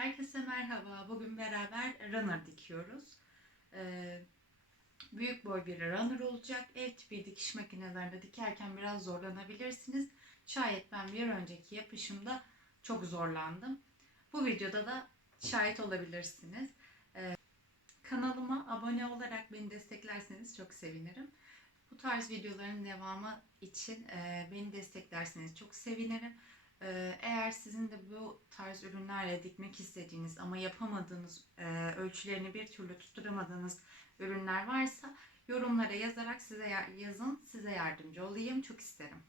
Herkese merhaba. Bugün beraber runner dikiyoruz. Ee, büyük boy bir runner olacak. Ev tipi dikiş makinelerinde dikerken biraz zorlanabilirsiniz. Şayet ben bir önceki yapışımda çok zorlandım. Bu videoda da şahit olabilirsiniz. Ee, kanalıma abone olarak beni desteklerseniz çok sevinirim. Bu tarz videoların devamı için e, beni desteklerseniz çok sevinirim. Ee, Eğer sizin de bu tarz ürünlerle dikmek istediğiniz ama yapamadığınız, e, ölçülerini bir türlü tutturamadığınız ürünler varsa yorumlara yazarak size ya- yazın, size yardımcı olayım. Çok isterim.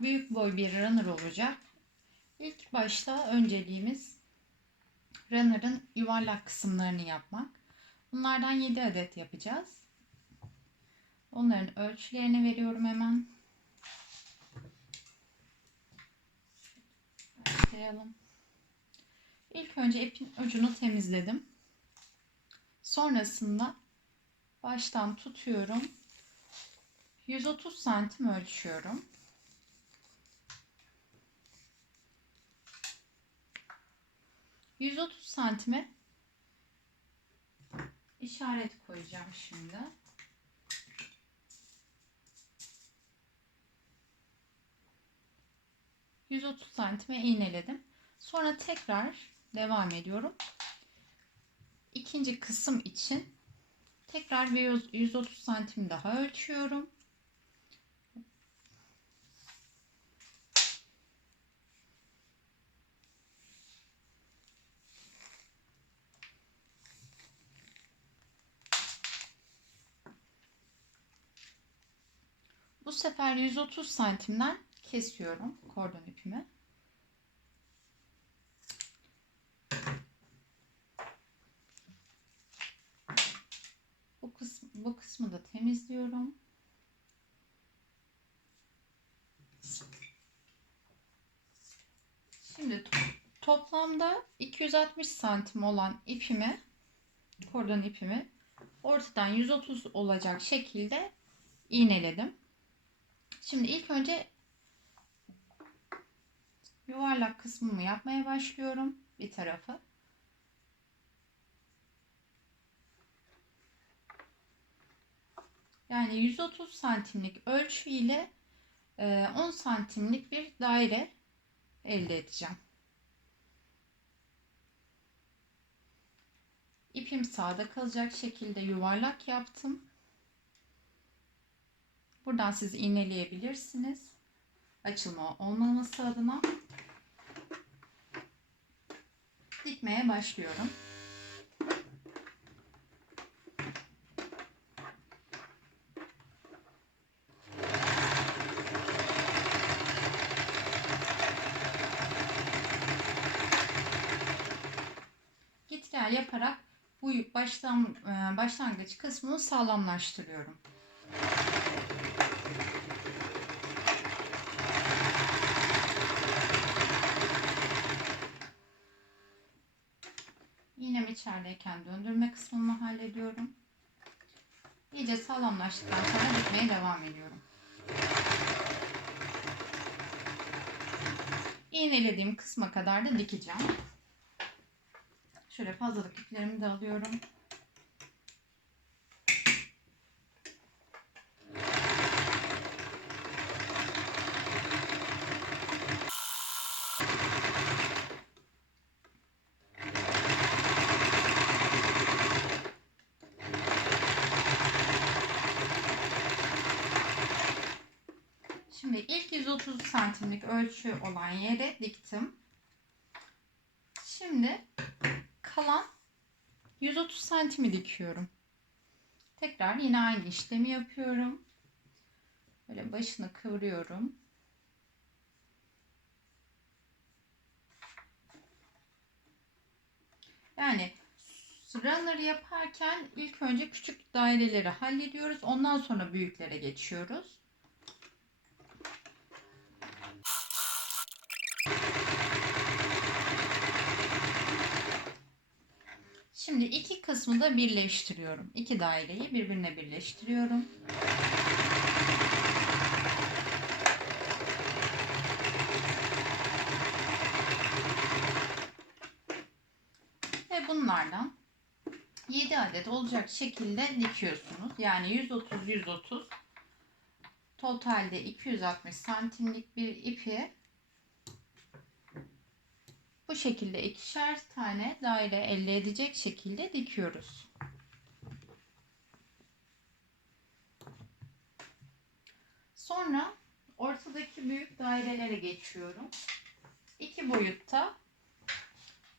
Büyük boy bir runner olacak. İlk başta önceliğimiz runner'ın yuvarlak kısımlarını yapmak. Bunlardan 7 adet yapacağız. Onların ölçülerini veriyorum hemen. Başlayalım. İlk önce ipin ucunu temizledim. Sonrasında baştan tutuyorum. 130 santim ölçüyorum. ...130 santime... ...işaret koyacağım şimdi. ...130 santime iğneledim. Sonra tekrar devam ediyorum. İkinci kısım için tekrar bir 130 santim daha ölçüyorum. Bu sefer 130 santimden kesiyorum kordon ipimi. Bu kısmı, bu kısmı da temizliyorum. Şimdi to- toplamda 260 santim olan ipimi, kordon ipimi ortadan 130 olacak şekilde iğneledim. Şimdi ilk önce yuvarlak kısmımı yapmaya başlıyorum bir tarafı. Yani 130 santimlik ölçü ile 10 santimlik bir daire elde edeceğim. İpim sağda kalacak şekilde yuvarlak yaptım. Buradan siz iğneleyebilirsiniz. Açılma olmaması adına. Dikmeye başlıyorum. Git gel yaparak bu baştan e, başlangıç kısmını sağlamlaştırıyorum. İçerideyken döndürme kısmını hallediyorum. İyice sağlamlaştıktan sonra dikmeye devam ediyorum. İğnelediğim kısma kadar da dikeceğim. Şöyle fazlalık iplerimi de alıyorum. Şimdi ilk 130 santimlik ölçü olan yere diktim. Şimdi kalan 130 santimi dikiyorum. Tekrar yine aynı işlemi yapıyorum. Böyle başını kıvırıyorum. Yani runner yaparken ilk önce küçük daireleri hallediyoruz. Ondan sonra büyüklere geçiyoruz. Şimdi iki kısmı da birleştiriyorum. İki daireyi birbirine birleştiriyorum. Ve bunlardan 7 adet olacak şekilde dikiyorsunuz. Yani 130 130 totalde 260 santimlik bir ipi bu şekilde ikişer tane daire elde edecek şekilde dikiyoruz. Sonra ortadaki büyük dairelere geçiyorum. İki boyutta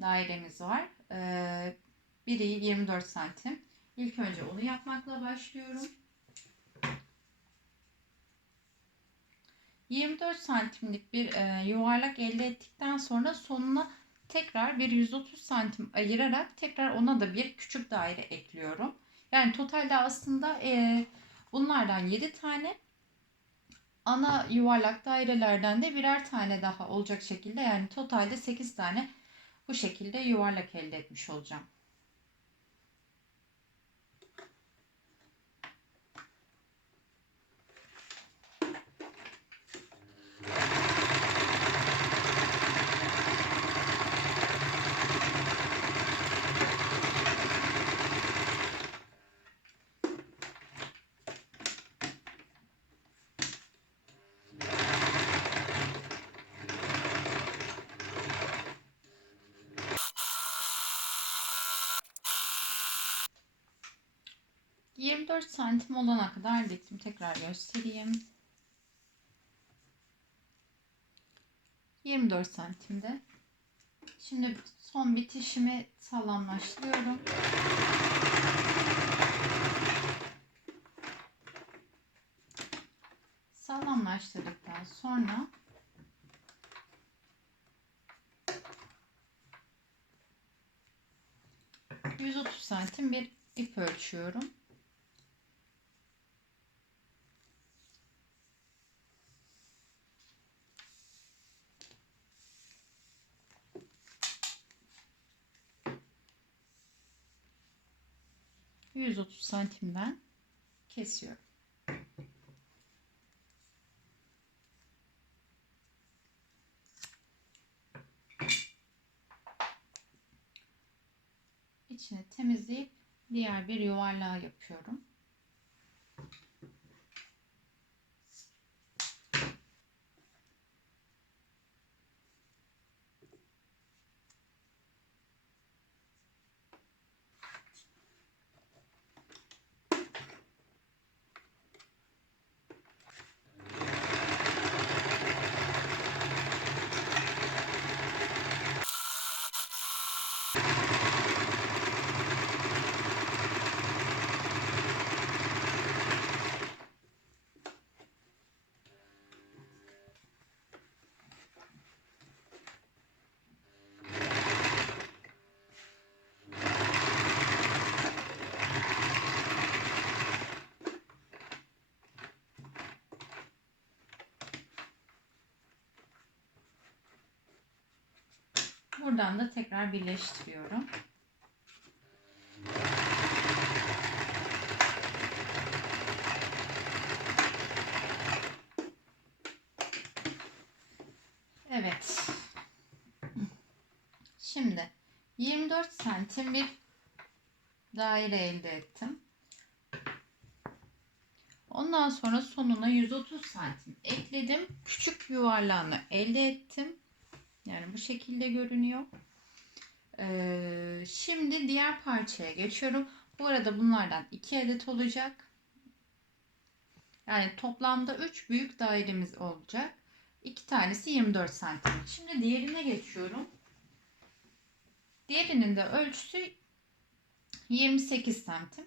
dairemiz var. Ee, biri 24 santim. İlk önce onu yapmakla başlıyorum. 24 santimlik bir e, yuvarlak elde ettikten sonra sonuna tekrar bir 130 santim ayırarak tekrar ona da bir küçük daire ekliyorum. Yani totalde aslında e, bunlardan 7 tane ana yuvarlak dairelerden de birer tane daha olacak şekilde yani totalde 8 tane bu şekilde yuvarlak elde etmiş olacağım. ...24 santim olana kadar diktim. Tekrar göstereyim. 24 santimde. Şimdi son bitişimi sağlamlaştırıyorum. Sağlamlaştırdıktan sonra ...130 santim bir ip ölçüyorum. Santimden kesiyorum. İçini temizleyip diğer bir yuvarlağı yapıyorum. Buradan da tekrar birleştiriyorum. Evet. Şimdi 24 santim bir daire elde ettim. Ondan sonra sonuna 130 santim ekledim. Küçük yuvarlağını elde ettim. Yani bu şekilde görünüyor. Ee, şimdi diğer parçaya geçiyorum. Bu arada bunlardan 2 adet olacak. Yani toplamda 3 büyük dairemiz olacak. 2 tanesi 24 santim. Şimdi diğerine geçiyorum. Diğerinin de ölçüsü 28 santim.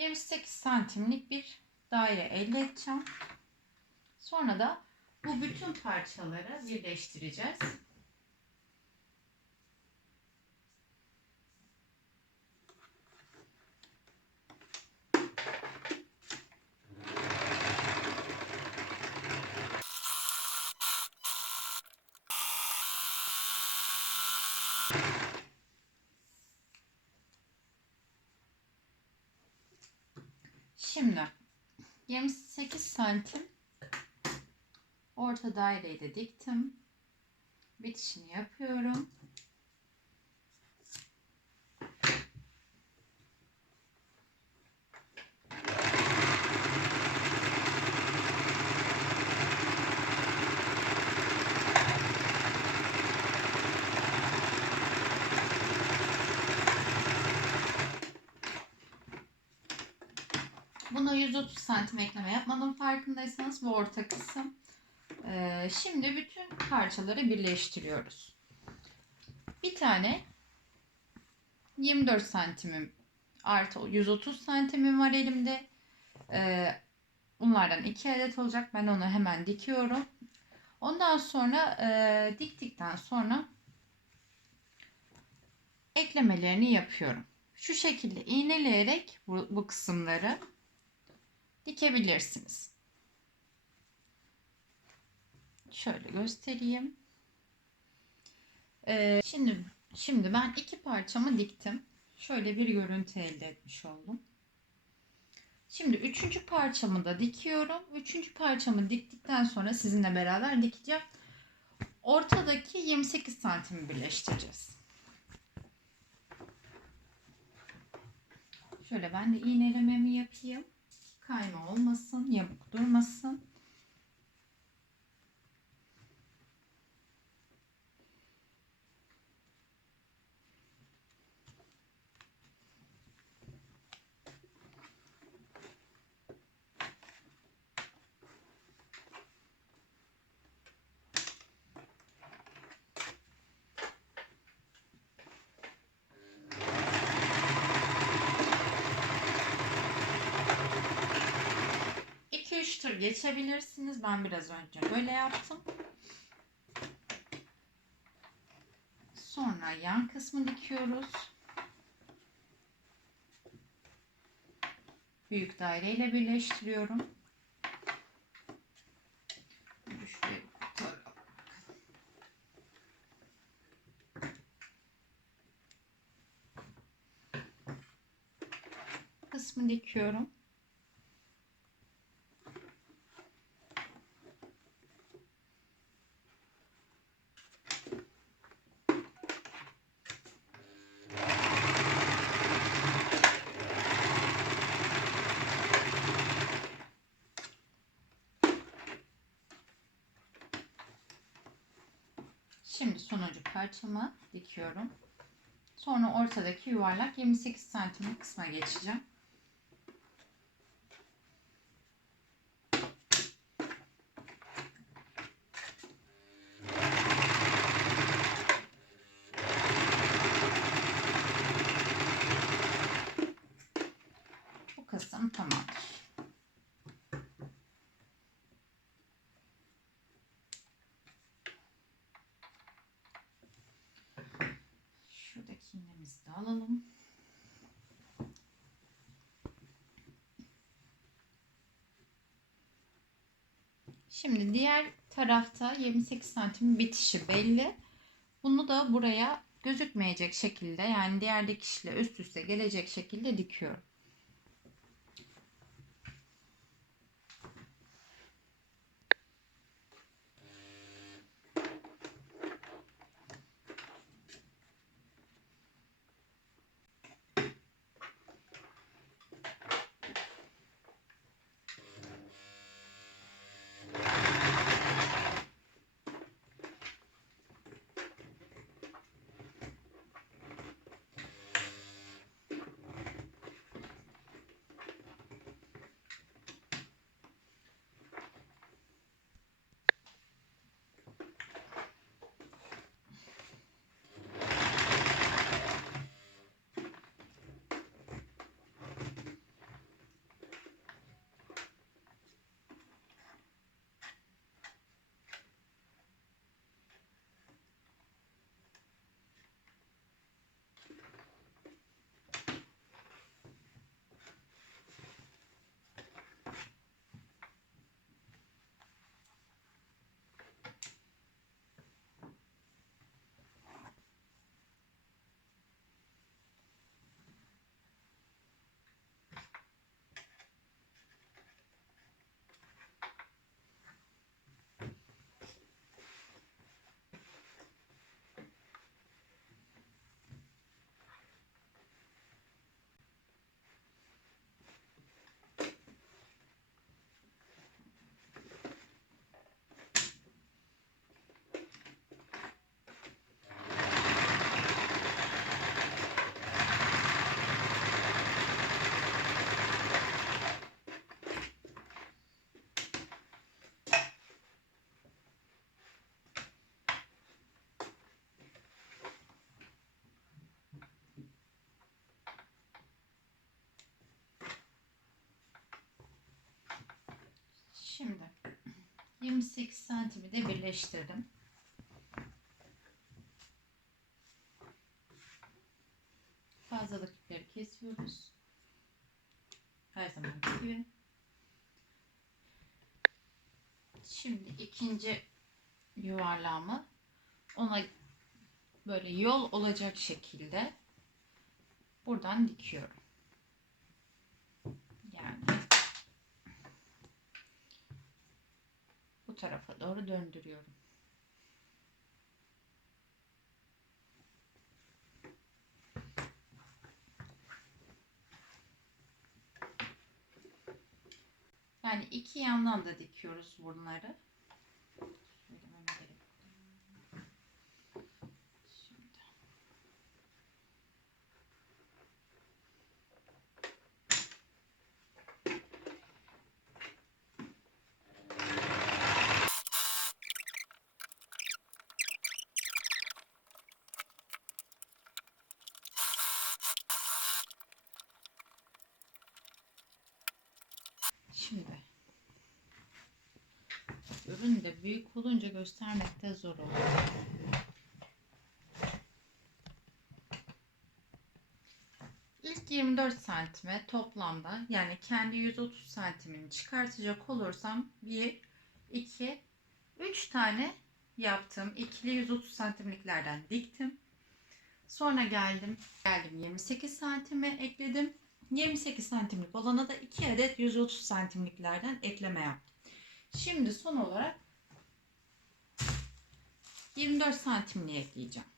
Yirmi sekiz santimlik bir daire elde edeceğim. Sonra da bu bütün parçaları birleştireceğiz. Şimdi 28 santim Orta daireyi de diktim. Bitişini yapıyorum. Buna 130 santim ekleme yapmadım farkındaysanız bu orta kısım. Ee, şimdi bütün parçaları birleştiriyoruz. Bir tane 24 santimim artı 130 santimim var elimde. Ee, bunlardan 2 adet olacak. Ben onu hemen dikiyorum. Ondan sonra e, diktikten sonra eklemelerini yapıyorum. Şu şekilde iğneleyerek bu, bu kısımları dikebilirsiniz. Şöyle göstereyim. Ee, şimdi şimdi ben iki parçamı diktim. Şöyle bir görüntü elde etmiş oldum. Şimdi üçüncü parçamı da dikiyorum. Üçüncü parçamı diktikten sonra sizinle beraber dikeceğim. Ortadaki 28 santimi birleştireceğiz. Şöyle ben de iğnelememi yapayım. Kayma olmasın, yamuk durmasın. Tur geçebilirsiniz. Ben biraz önce böyle yaptım. Sonra yan kısmı dikiyoruz. Büyük daire ile birleştiriyorum. Kısmı dikiyorum. Şimdi sonuncu parçamı dikiyorum. Sonra ortadaki yuvarlak 28 santimlik kısma geçeceğim. Bu kısım tamamdır. Şimdi diğer tarafta 28 santim bitişi belli. Bunu da buraya gözükmeyecek şekilde yani diğer dikişle üst üste gelecek şekilde dikiyorum. 28 santimi de birleştirdim. Fazlalık ipleri kesiyoruz. Her zaman gibi. Şimdi ikinci yuvarlağımı ona böyle yol olacak şekilde buradan dikiyorum. Yani bu tarafa doğru döndürüyorum. Yani iki yandan da dikiyoruz bunları. Şöyle memeleri koyayım. Şimdi. Şimdi ürün de büyük olunca göstermekte zor oluyor. İlk 24 santime toplamda yani kendi 130 santimini çıkartacak olursam 1, 2, 3 tane yaptım. İkili 130 santimliklerden diktim. Sonra geldim. Geldim 28 santime ekledim. 28 santimlik olana da 2 adet 130 santimliklerden ekleme yaptım. Şimdi son olarak 24 santimliği ekleyeceğim.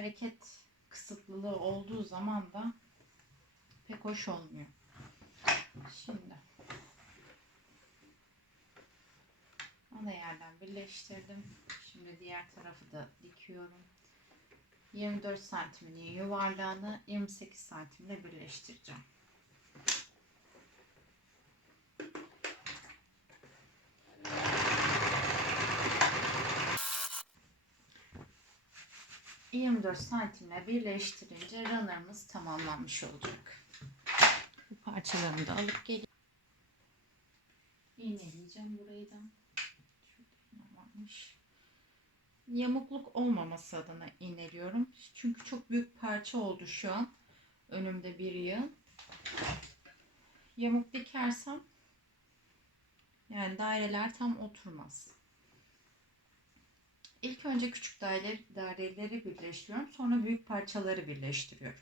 Hareket kısıtlılığı olduğu zaman da pek hoş olmuyor. Şimdi ana yerden birleştirdim. Şimdi diğer tarafı da dikiyorum. 24 santimini yuvarlağını 28 santimle birleştireceğim. ...24 santimle birleştirince runner'ımız tamamlanmış olacak. Bu parçalarını da alıp geleyim. İğneleyeceğim burayı da. Yamukluk olmaması adına iğneliyorum. Çünkü çok büyük parça oldu şu an. Önümde bir yığın. Yamuk dikersem yani daireler tam oturmaz. İlk önce küçük daireleri, daireleri birleştiriyorum. Sonra büyük parçaları birleştiriyorum.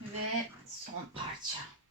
Ve son parça.